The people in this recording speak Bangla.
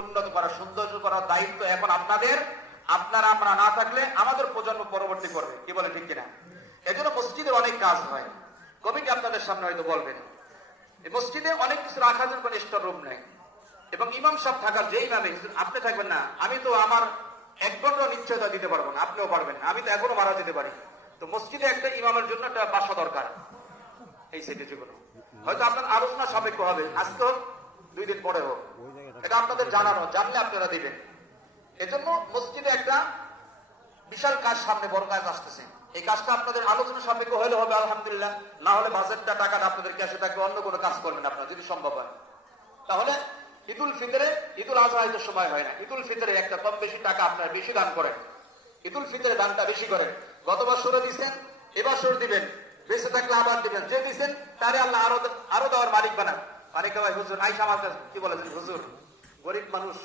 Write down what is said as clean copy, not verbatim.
উন্নত করা, সৌন্দর্য করার দায়িত্ব এখন আপনাদের। আপনারা আমরা না থাকলে আমাদের প্রজন্ম পরবর্তী করবে, কি বলে ঠিক কিনা? এজন্য মসজিদের অনেক কাজ হয়, কমিটি আপনাদের সামনে হয়তো বলবেন। এই মসজিদে অনেক কিছু রাখার জন্য স্টোর রুম নেই, এবং ইমাম সাহেব থাকার, যে ইমামে আপনি থাকবেন না, আমি তো আমার 1 ঘন্টা নিশ্চয়তা দিতে পারবো না, আপনিও পারবেন না, আমি তো এখনো মারা যেতে পারি। তো মসজিদে একটা ইমামের জন্য একটা বাসা দরকার, এই সেটে যেগুলো হয়তো আপনার আলোচনা সাপেক্ষ হবে, আজকে হোক 2 দিন পরে হোক, এটা আপনাদের জানানো, জানলে আপনারা দিবেন। এজন্য মসজিদে একটা বিশাল কাজ সামনে, বড় কাজ আসতেছে। এই কাজটা আপনাদের আলোচনা সাপেক্ষ হলে হবে আলহামদুলিল্লাহ, না হলে বাজেটটা টাকাটা আপনাদের ক্যাশে থাকবে, অন্য কোনো কাজ করবেন আপনারা যদি সম্ভব হয়। তাহলে ঈদুল ফিতরে, ঈদুল আজহা হয়তো সময় হয় না, ঈদুল ফিতরে একটা কম বেশি টাকা আপনারা বেশি দান করেন, ঈদুল ফিতরে দানটা বেশি করেন। গত বছরে দিচ্ছেন, এবছর দিবেন, বেঁচে থাকলে আবার দিবেন। যে দিচ্ছেন তারে আল্লাহ আরো দেওয়ার মালিক বানান। অনেকে ভাই হুজুর আইসা আমার কি বলে, হুজুর গরিব মানুষ